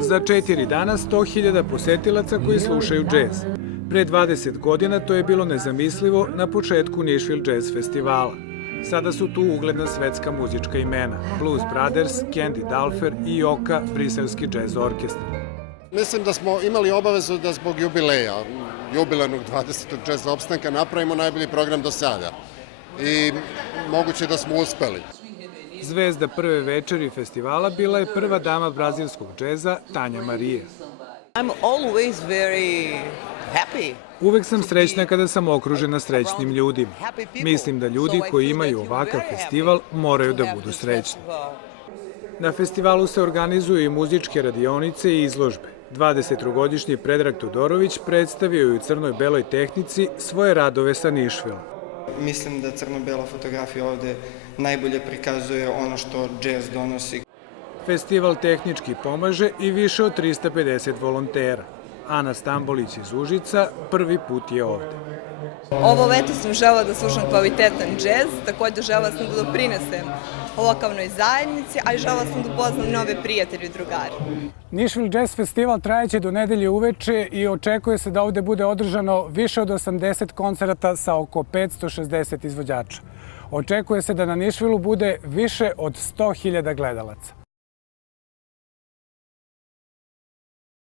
Za 4 dana 100.000 posetilaca koji slušaju džez. Pre 20 godina to je bilo nezamislivo na početku Nashville Jazz festivala. Sada su tu ugledna svetska muzička imena, Blues Brothers, Candy Dulfer i Joka, briselski džez orkestar. Mislim da smo imali obavezu da zbog jubileja, jubilarnog 20. džez opstanka, napravimo najbolji program do sada. I moguće da smo uspeli. Zvezda prve večeri festivala bila je prva dama brazilskog džeza, Tanja Marija. I'm always very happy. Uvek sam srećna kada sam okružena srećnim ljudima. Mislim da ljudi koji imaju ovakav festival moraju da budu srećni. Na festivalu se organizuju i muzičke radionice i izložbe. 23-godišnji Predrag Todorović predstavio je u crnoj-beloj tehnici svoje radove sa Nashvillea. Mislim da crno-bela fotografija ovde najbolje prikazuje ono što džez donosi. Festival tehnički pomaže i više od 350 volontera. Ana Stambolić iz Užica prvi put je ovde. Ovo leto sam žela da slušam kvalitetan džez, takođe žela sam da doprinesem lokalnoj zajednici, a i žela sam da upoznam nove prijatelje i drugare. Nashville Jazz Festival trajeće do nedelje uveče i očekuje se da ovde bude održano više od 80 koncerata sa oko 560 izvođača. Očekuje se da na Nashvilleu bude više od 100.000 gledalaca.